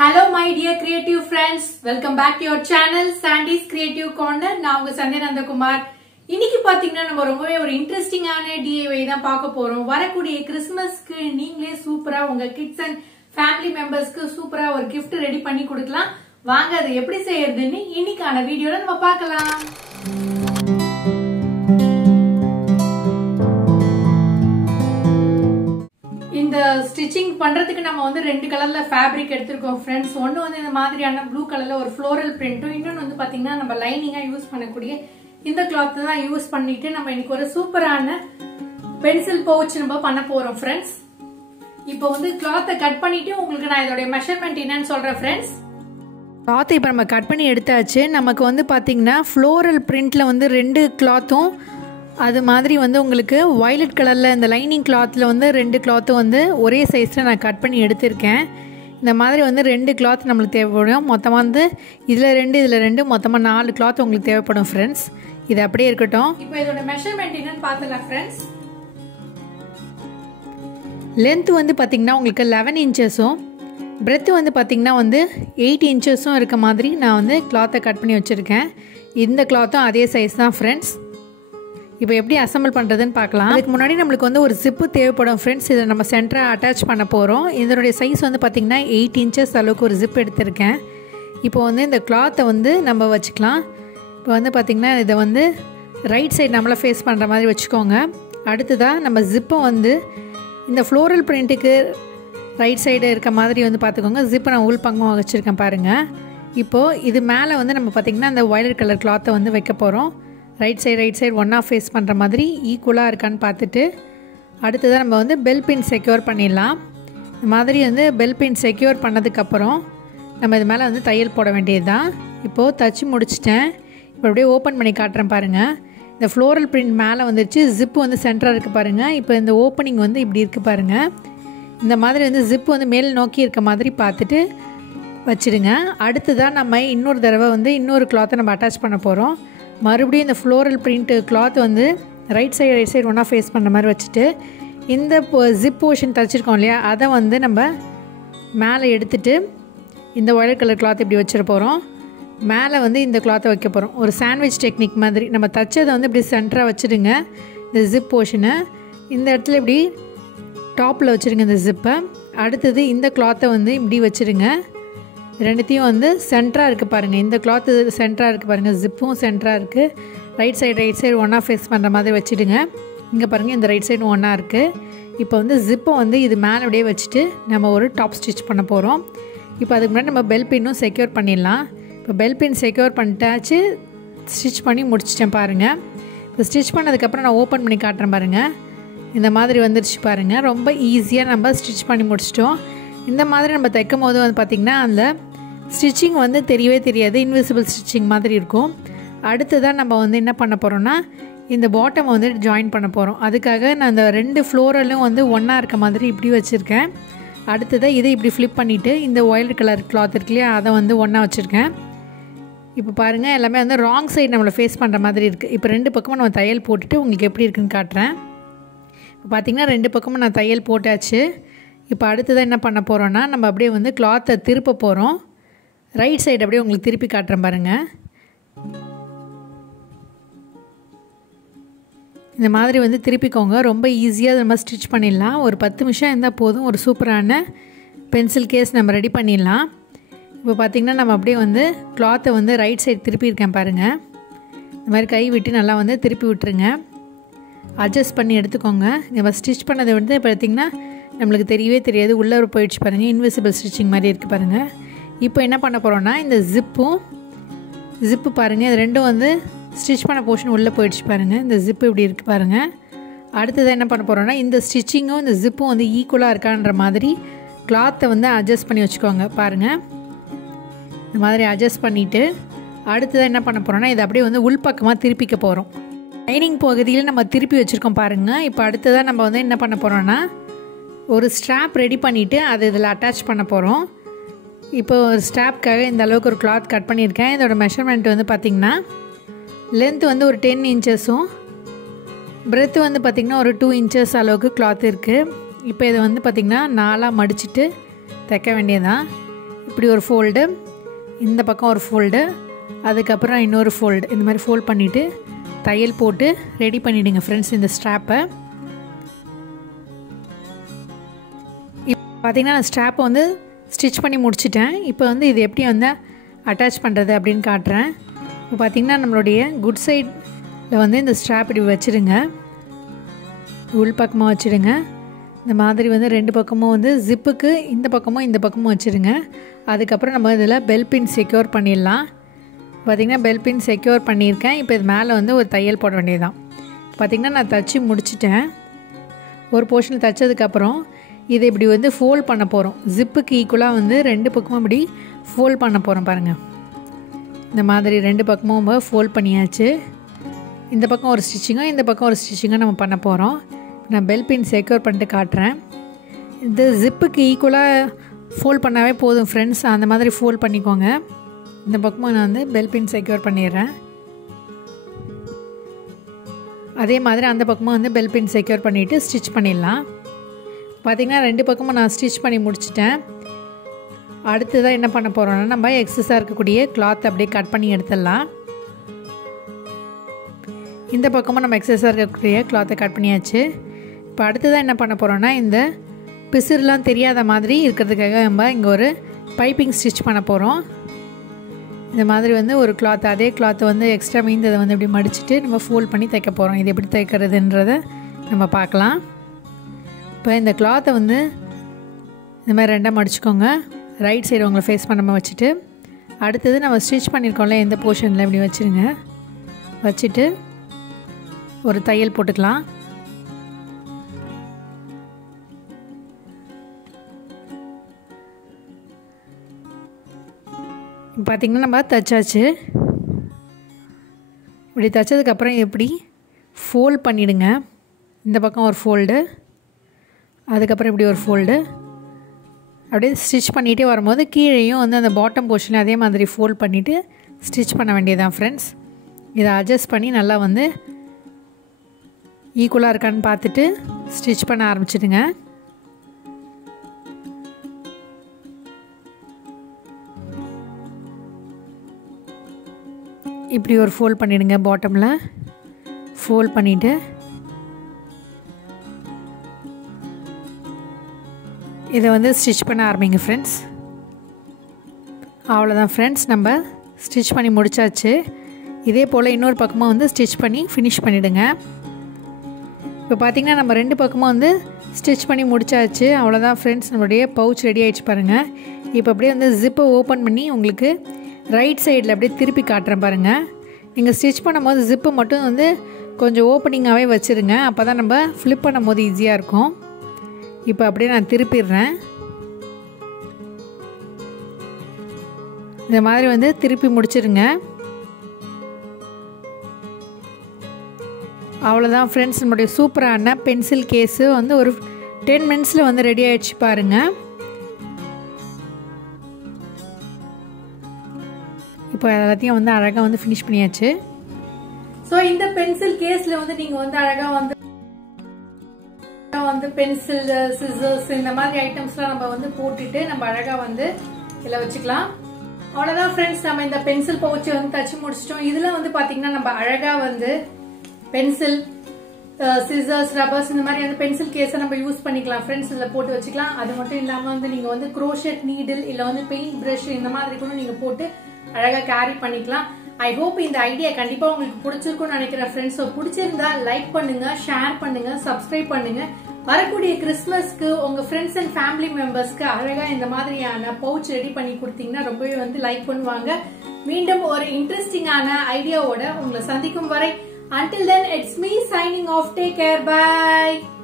Hello my dear creative friends, welcome back to your channel Sandy's Creative Corner. நான் உங்க சந்தியா நந்தகுமார். இன்னைக்கு பாத்தீங்கன்னா நம்ம ரொம்பவே ஒரு இன்ட்ரெஸ்டிங்கான DIY தான் பார்க்க போறோம். வரக்கூடிய கிறிஸ்மஸ்க்கு நீங்களே சூப்பரா உங்க கிட்ஸ் அண்ட் ஃபேமிலி மெம்பர்ஸ்க்கு சூப்பரா ஒரு gift ரெடி பண்ணி கொடுக்கலாம். வாங்க அதை எப்படி செய்யறதுன்னு இன்னைக்கான வீடியோல நம்ம பார்க்கலாம். இந்த ஸ்டிச்சிங் பண்றதுக்கு நம்ம வந்து ரெண்டு கலர்ல ஃபேப்ரிக் எடுத்துருக்கோம் ஃப்ரெண்ட்ஸ். ஒன்னு வந்து இந்த மாதிரியான ப்ளூ கலர்ல ஒரு ஃப்ளோரல் பிரிண்டும், இன்னொன்னு வந்து பாத்தீங்கன்னா நம்ம லைனிங்கா யூஸ் பண்ணக்கூடிய இந்த கிளாத் தான் யூஸ் பண்ணிட்டு நம்ம இன்னைக்கு ஒரு சூப்பரான பென்சில் பவுச் நம்ம பண்ண போறோம் ஃப்ரெண்ட்ஸ். இப்போ வந்து கிளாத்தை கட் பண்ணிட்டு உங்களுக்கு நான் இதோட மெஷர்மெண்ட் என்னன்னு சொல்றேன் ஃப்ரெண்ட்ஸ். கிளாத்தை இப்போ நம்ம கட் பண்ணி எடுத்தாச்சு. நமக்கு வந்து பாத்தீங்கன்னா ஃப்ளோரல் பிரிண்ட்ல வந்து ரெண்டு கிளாத்தும், அது மாதிரி வந்து உங்களுக்கு வயலட் கலரில் இந்த லைனிங் கிளாத்தில் வந்து ரெண்டு கிளாத்தும் வந்து ஒரே சைஸில் நான் கட் பண்ணி எடுத்திருக்கேன். இந்த மாதிரி வந்து ரெண்டு கிளாத் நம்மளுக்கு தேவைப்படும். மொத்தமாக வந்து இதில் ரெண்டு மொத்தமாக 4 கிளாத் உங்களுக்கு தேவைப்படும் ஃப்ரெண்ட்ஸ். இது அப்படியே இருக்கட்டும். இப்போ இதோட மெஷர்மெண்ட் என்னன்னு பார்த்துக்கலாம் ஃப்ரெண்ட்ஸ். லென்த் வந்து பார்த்திங்கன்னா உங்களுக்கு 11 இன்ச்சஸும், பிரெத்து வந்து பார்த்திங்கன்னா வந்து 8 இன்ச்சஸும் இருக்க மாதிரி நான் வந்து கிளாத்தை கட் பண்ணி வச்சுருக்கேன். இந்த கிளாத்தும் அதே சைஸ் தான் ஃப்ரெண்ட்ஸ். இப்போ எப்படி அசம்பிள் பண்ணுறதுன்னு பார்க்கலாம். அதுக்கு முன்னாடி நம்மளுக்கு வந்து ஒரு ஜிப்பு தேவைப்படும் ஃப்ரெண்ட்ஸ். இதை நம்ம சென்டராக அட்டாச் பண்ண போகிறோம். இதனுடைய சைஸ் வந்து பார்த்திங்கன்னா 8 இன்ச்சஸ் அளவுக்கு ஒரு ஜிப் எடுத்திருக்கேன். இப்போ வந்து இந்த கிளாத்தை வந்து நம்ம வச்சுக்கலாம். இப்போ வந்து பார்த்திங்கன்னா இதை வந்து ரைட் சைடு நம்மளை ஃபேஸ் பண்ணுற மாதிரி வச்சுக்கோங்க. அடுத்ததாக நம்ம ஜிப்பை வந்து இந்த ஃப்ளோரல் பிரிண்ட்டுக்கு ரைட் சைடு இருக்க மாதிரி வந்து பார்த்துக்கோங்க. ஜிப்பை நான் உள்பங்கமாக வச்சுருக்கேன் பாருங்கள். இப்போது இது மேலே வந்து நம்ம பார்த்திங்கன்னா இந்த வயலட் கலர் கிளாத்தை வந்து வைக்க போகிறோம். ரைட் சைடு ஒன்றா ஃபேஸ் பண்ணுற மாதிரி ஈக்குவலாக இருக்கான்னு பார்த்துட்டு அடுத்ததாக நம்ம வந்து பெல் பின் செக்யூர் பண்ணிடலாம். இந்த மாதிரி வந்து பெல் பின் செக்யூர் பண்ணதுக்கப்புறம் நம்ம இது மேலே வந்து தையல் போட வேண்டியது தான். இப்போது தச்சு முடிச்சிட்டேன். இப்போ அப்படியே ஓப்பன் பண்ணி காட்டுறேன் பாருங்கள். இந்த ஃப்ளோரல் பிரிண்ட் மேலே வந்துருச்சு. ஜிப்பு வந்து சென்டராக இருக்குது பாருங்கள். இப்போ இந்த ஓப்பனிங் வந்து இப்படி இருக்குது பாருங்கள். இந்த மாதிரி வந்து ஜிப்பு வந்து மேல் நோக்கி இருக்க மாதிரி பார்த்துட்டு வச்சுடுங்க. அடுத்ததாக நம்ம இன்னொரு தடவை வந்து இன்னொரு கிளாத்தை நம்ம அட்டாச் பண்ண போகிறோம். மறுபடியும் இந்த ஃப்ளோரல் பிரிண்ட் கிளாத் வந்து ரைட் சைடு ஒன்றா ஃபேஸ் பண்ணுற மாதிரி வச்சுட்டு இந்த ஜிப் போர்ஷன் தைச்சிருக்கோம் இல்லையா, அதை வந்து நம்ம மேலே எடுத்துகிட்டு இந்த வயலட் கலர் கிளாத் இப்படி வச்சிட போகிறோம். மேலே வந்து இந்த கிளாத்தை வைக்க போகிறோம். ஒரு சாண்ட்விச் டெக்னிக் மாதிரி நம்ம தைச்சதை வந்து இப்படி சென்டராக வச்சுடுங்க. இந்த ஜிப் போர்ஷனை இந்த இடத்துல இப்படி டாப்பில் வச்சுருங்க இந்த ஜிப்பை. அடுத்தது இந்த கிளாத்தை வந்து இப்படி வச்சுருங்க. ரெண்டுத்தையும் வந்து சென்டராக இருக்குது பாருங்கள். இந்த கிளாத்து சென்டராக இருக்குது பாருங்கள். ஜிப்பும் சென்டராக இருக்குது. ரைட் சைடு ஒன்றா ஃபேஸ் பண்ணுற மாதிரி வச்சுடுங்க. இங்கே பாருங்கள், இந்த ரைட் சைடு ஒன்றா இருக்குது. இப்போ வந்து ஜிப்பை வந்து இது மேலே அப்படியே வச்சுட்டு நம்ம ஒரு டாப் ஸ்டிச் பண்ண போகிறோம். இப்போ அதுக்கு முன்னாடி நம்ம பெல் பின்னும் செக்யூர் பண்ணிடலாம். இப்போ பெல் பின் செக்யூர் பண்ணிட்டாச்சு. ஸ்டிச் பண்ணி முடிச்சிட்டேன் பாருங்கள். இப்போ ஸ்டிச் பண்ணதுக்கப்புறம் நான் ஓப்பன் பண்ணி காட்டுறேன் பாருங்கள். இந்த மாதிரி வந்துடுச்சு பாருங்கள். ரொம்ப ஈஸியாக நம்ம ஸ்டிச் பண்ணி முடிச்சிட்டோம். இந்த மாதிரி நம்ம தைக்கும் போது வந்து பார்த்திங்கன்னா அந்த ஸ்டிச்சிங் வந்து தெரியவே தெரியாது. இன்விசிபிள் ஸ்டிச்சிங் மாதிரி இருக்கும். அடுத்ததாக நம்ம வந்து என்ன பண்ண போகிறோம்னா இந்த பாட்டம் வந்து ஜாயின் பண்ண போகிறோம். அதுக்காக நான் அந்த ரெண்டு ஃப்ளோரலும் வந்து ஒன்றா இருக்க மாதிரி இப்படி வச்சுருக்கேன். அடுத்ததாக இதை இப்படி ஃப்ளிப் பண்ணிவிட்டு இந்த வயலட் கலர் கிளாத் இருக்கு இல்லையா, அதை வந்து ஒன்றா வச்சுருக்கேன். இப்போ பாருங்கள், எல்லாமே வந்து ராங் சைடு நம்மளை ஃபேஸ் பண்ணுற மாதிரி இருக்குது. இப்போ ரெண்டு பக்கமும் நம்ம தையல் போட்டுட்டு உங்களுக்கு எப்படி இருக்குதுன்னு காட்டுறேன். இப்போ பார்த்திங்கன்னா ரெண்டு பக்கமும் நான் தையல் போட்டாச்சு. இப்போ அடுத்ததாக என்ன பண்ண போகிறோன்னா நம்ம அப்படியே வந்து கிளாத்தை திருப்ப போகிறோம். ரைட் சைடு அப்படியே உங்களுக்கு திருப்பி காட்டுறேன் பாருங்கள். இந்த மாதிரி வந்து திருப்பிக்கோங்க. ரொம்ப ஈஸியாக நம்ம ஸ்டிச் பண்ணிடலாம். ஒரு 10 நிமிஷம் இருந்தால் போதும். ஒரு சூப்பரான பென்சில் கேஸ் நம்ம ரெடி பண்ணிடலாம். இப்போ பார்த்திங்கன்னா நம்ம அப்படியே வந்து கிளாத்தை வந்து ரைட் சைடு திருப்பியிருக்கேன் பாருங்கள். இந்த மாதிரி கை விட்டு நல்லா வந்து திருப்பி விட்டுருங்க. அட்ஜஸ்ட் பண்ணி எடுத்துக்கோங்க. நம்ம ஸ்டிச் பண்ணதை வந்து பார்த்திங்கன்னா நம்மளுக்கு தெரியவே தெரியாது. உள்ளே போயிடுச்சு பாருங்கள். இன்விசிபிள் ஸ்டிச்சிங் மாதிரி இருக்குது பாருங்கள். இப்போ என்ன பண்ண போகிறோன்னா இந்த ஜிப்பு பாருங்கள், இது ரெண்டும் வந்து ஸ்டிச் பண்ண போர்ஷன் உள்ளே போயிடுச்சு பாருங்கள். இந்த ஜிப்பு இப்படி இருக்குது பாருங்கள். அடுத்ததாக என்ன பண்ண போகிறோன்னா இந்த ஸ்டிச்சிங்கும் இந்த ஜிப்பும் வந்து ஈக்குவலாக இருக்கான்ற மாதிரி கிளாத்தை வந்து அட்ஜஸ்ட் பண்ணி வச்சுக்கோங்க பாருங்கள். இந்த மாதிரி அட்ஜஸ்ட் பண்ணிவிட்டு அடுத்ததாக என்ன பண்ண போகிறோன்னா இதை அப்படியே வந்து உள்பக்கமாக திருப்பிக்க போகிறோம். லைனிங் பகுதியில் நம்ம திருப்பி வச்சுருக்கோம் பாருங்கள். இப்போ அடுத்ததாக நம்ம வந்து என்ன பண்ண போகிறோன்னா ஒரு ஸ்ட்ராப் ரெடி பண்ணிவிட்டு அதை இதில் அட்டாச் பண்ண போகிறோம். இப்போ ஒரு ஸ்ட்ராப்காக இந்த அளவுக்கு ஒரு கிளாத் கட் பண்ணியிருக்கேன். இதோட மெஷர்மெண்ட் வந்து பார்த்திங்கன்னா லென்த் வந்து ஒரு 10 இன்ச்சஸும், பிரெத்து வந்து பார்த்திங்கன்னா ஒரு 2 இன்ச்சஸ் அளவுக்கு கிளாத் இருக்குது. இப்போ இதை வந்து பார்த்திங்கன்னா 4ஆக மடிச்சுட்டு தைக்க வேண்டியதுதான். இப்போ இப்படி ஒரு ஃபோல்டு, இந்த பக்கம் ஒரு ஃபோல்டு, அதுக்கப்புறம் இன்னொரு ஃபோல்டு, இந்த மாதிரி ஃபோல்ட் பண்ணிவிட்டு தையல் போட்டு ரெடி பண்ணிவிடுங்க ஃப்ரெண்ட்ஸ் இந்த ஸ்ட்ராப்பை. இப்போ பார்த்திங்கன்னா நான் ஸ்ட்ராப்பை வந்து ஸ்டிச் பண்ணி முடிச்சிட்டேன். இப்போ வந்து இது எப்படி வந்து அட்டாச் பண்ணுறது அப்படின்னு காட்டுறேன். இப்போ பார்த்திங்கன்னா நம்மளுடைய குட் சைடில் வந்து இந்த ஸ்ட்ராப் இப்படி வச்சுடுங்க, உள் பக்கமாக வச்சுடுங்க. இந்த மாதிரி வந்து 2 பக்கமும் வந்து ஜிப்புக்கு இந்த பக்கமும் வச்சுருங்க. அதுக்கப்புறம் நம்ம இதில் பெல் பின் செக்யூர் பண்ணிடலாம். பார்த்திங்கன்னா பெல் பின் செக்யூர் பண்ணியிருக்கேன். இப்போ இது மேலே வந்து ஒரு தையல் போட வேண்டியதுதான். பார்த்திங்கன்னா நான் தச்சு முடிச்சிட்டேன். ஒரு போர்ஷனில் தைச்சதுக்கப்புறம் இதை இப்படி வந்து ஃபோல்ட் பண்ண போகிறோம். ஜிப்புக்கு ஈக்குவலாக வந்து 2 பக்கமும் இப்படி ஃபோல்ட் பண்ண போகிறோம் பாருங்கள். இந்த மாதிரி 2 பக்கமும் நம்ம ஃபோல்ட் பண்ணியாச்சு. இந்த பக்கம் ஒரு ஸ்டிச்சிங்கும் இந்த பக்கம் ஒரு ஸ்டிச்சிங்கும் நம்ம பண்ண போகிறோம். நான் பெல் பின் செக்யூர் பண்ணிட்டு காட்டுறேன். இந்த ஜிப்புக்கு ஈக்குவலாக ஃபோல்ட் பண்ணாவே போதும் ஃப்ரெண்ட்ஸ், அந்த மாதிரி ஃபோல்ட் பண்ணிக்கோங்க. இந்த பக்கமும் நான் வந்து பெல் பின் செக்யூர் பண்ணிடுறேன். அதே மாதிரி அந்த பக்கமும் வந்து பெல் பின் செக்யூர் பண்ணிவிட்டு ஸ்டிச் பண்ணிடலாம். பார்த்திங்கன்னா 2 பக்கமும் நான் ஸ்டிச் பண்ணி முடிச்சிட்டேன். அடுத்ததாக என்ன பண்ண போகிறோன்னா நம்ம எக்ஸஸாக இருக்கக்கூடிய கிளாத் அப்படியே கட் பண்ணி எடுத்துடலாம். இந்த பக்கமும் நம்ம எக்ஸஸாக இருக்கக்கூடிய கிளாத்தை கட் பண்ணியாச்சு. இப்போ அடுத்ததாக என்ன பண்ண போகிறோன்னா இந்த பிசுறுலாம் தெரியாத மாதிரி இருக்கிறதுக்காக நம்ம இங்கே ஒரு பைப்பிங் ஸ்டிச் பண்ண போகிறோம். இந்த மாதிரி வந்து ஒரு கிளாத், அதே கிளாத்தை வந்து எக்ஸ்ட்ரா மீந்ததை வந்து இப்படி மடிச்சுட்டு நம்ம ஃபோல்ட் பண்ணி தைக்க போகிறோம். இது எப்படி தைக்கிறதுன்றதை நம்ம பார்க்கலாம். இப்போ இந்த கிளாத்தை வந்து இந்த மாதிரி 2ஆக மடிச்சுக்கோங்க. ரைட் சைடு உங்களை ஃபேஸ் பண்ணாமல் வச்சுட்டு, அடுத்தது நம்ம ஸ்டிச் பண்ணியிருக்கோம்ல இந்த போர்ஷனில் இப்படி வச்சுருங்க. வச்சுட்டு ஒரு தையல் போட்டுக்கலாம். பார்த்திங்கன்னா நம்ம தைச்சாச்சு. இப்படி தைச்சதுக்கப்புறம் எப்படி ஃபோல்ட் பண்ணிவிடுங்க. இந்த பக்கம் ஒரு ஃபோல்டு, அதுக்கப்புறம் இப்படி ஒரு ஃபோல்டு, அப்படியே ஸ்டிச் பண்ணிகிட்டே வரும்போது கீழேயும் வந்து அந்த பாட்டம் போர்ஷனில் அதே மாதிரி ஃபோல்ட் பண்ணிவிட்டு ஸ்டிச் பண்ண வேண்டியதுதான் ஃப்ரெண்ட்ஸ். இதை அட்ஜஸ்ட் பண்ணி நல்லா வந்து ஈக்குவலாக இருக்கான்னு பார்த்துட்டு ஸ்டிச் பண்ண ஆரம்பிச்சிடுங்க. இப்படி ஒரு ஃபோல்ட் பண்ணிவிடுங்க. பாட்டமில் ஃபோல்ட் பண்ணிவிட்டு இதை வந்து ஸ்டிச் பண்ண ஆரம்பிங்க ஃப்ரெண்ட்ஸ். அவ்வளோதான் ஃப்ரெண்ட்ஸ், நம்ம ஸ்டிச் பண்ணி முடித்தாச்சு. இதே போல் இன்னொரு பக்கமாக வந்து ஸ்டிச் பண்ணி ஃபினிஷ் பண்ணிவிடுங்க. இப்போ பார்த்திங்கன்னா நம்ம 2 பக்கமும் வந்து ஸ்டிச் பண்ணி முடித்தாச்சு. அவ்வளோதான் ஃப்ரெண்ட்ஸ், நம்மளுடைய பவுச் ரெடி ஆகிடுச்சு பாருங்கள். இப்போ அப்படியே வந்து ஜிப்பை ஓப்பன் பண்ணி உங்களுக்கு ரைட் சைடில் அப்படியே திருப்பி காட்டுறேன் பாருங்கள். நீங்கள் ஸ்டிச் பண்ணும்போது ஜிப்பு மட்டும் வந்து கொஞ்சம் ஓப்பனிங்காகவே வச்சுருங்க, அப்போ தான் நம்ம ஃப்ளிப் பண்ணும் போது ஈஸியாக இருக்கும். இப்போ அப்படியே நான் திருப்பிடுறேன். இந்த மாதிரி வந்து திருப்பி முடிச்சிருங்க. அவ்வளோதான் ஃப்ரெண்ட்ஸ், நம்மளுடைய சூப்பரான பென்சில் கேஸு வந்து ஒரு 10 மினிட்ஸில் வந்து ரெடி ஆகிடுச்சு பாருங்கள். இப்போ எல்லாத்தையும் வந்து அழகாக வந்து ஃபினிஷ் பண்ணியாச்சு. ஸோ இந்த பென்சில் கேஸில் வந்து நீங்கள் வந்து அழகாக வந்து பென்சில், சிசர்ஸ் இந்த மாதிரி ஐட்டம்ஸ்லாம் நம்ம வந்து போட்டுட்டு நம்ம அழகாக வந்து இதில் வச்சுக்கலாம். அவ்வளோதான் ஃப்ரெண்ட்ஸ், நம்ம இந்த பென்சில் பவுச்சை வந்து தச்சு முடிச்சிட்டோம். இதில் வந்து பார்த்தீங்கன்னா நம்ம அழகாக வந்து பென்சில், சிசர்ஸ், ரப்பர்ஸ் இந்த மாதிரி வந்து பென்சில் கேஸை நம்ம யூஸ் பண்ணிக்கலாம் ஃப்ரெண்ட்ஸ். இதில் போட்டு வச்சுக்கலாம். அது மட்டும் இல்லாமல் வந்து நீங்கள் வந்து க்ரோஷெட் நீடில் இல்லை வந்து பெயிண்ட் ப்ரஷ் இந்த மாதிரி கூட நீங்கள் போட்டு அழகாக கேரி பண்ணிக்கலாம். ஐ ஹோப் இந்த ஐடியா கண்டிப்பாக உங்களுக்கு பிடிச்சிருக்கும்னு நினைக்கிறேன் ஃப்ரெண்ட்ஸ். ஸோ பிடிச்சிருந்தா லைக் பண்ணுங்க, ஷேர் பண்ணுங்க, சப்ஸ்கிரைப் பண்ணுங்க. வரக்கூடிய கிறிஸ்மஸ்க்கு உங்க ஃப்ரெண்ட்ஸ் அண்ட் ஃபேமிலி மெம்பர்ஸ்க்கு அழகா இந்த மாதிரியான பவுச் ரெடி பண்ணி கொடுத்தீங்கன்னா ரொம்பவே வந்து லைக் பண்ணுவாங்க. மீண்டும் ஒரு இன்ட்ரெஸ்டிங்கான ஐடியாவோட உங்களை சந்திக்கும் வரை until then it's me signing off. Take care. Bye.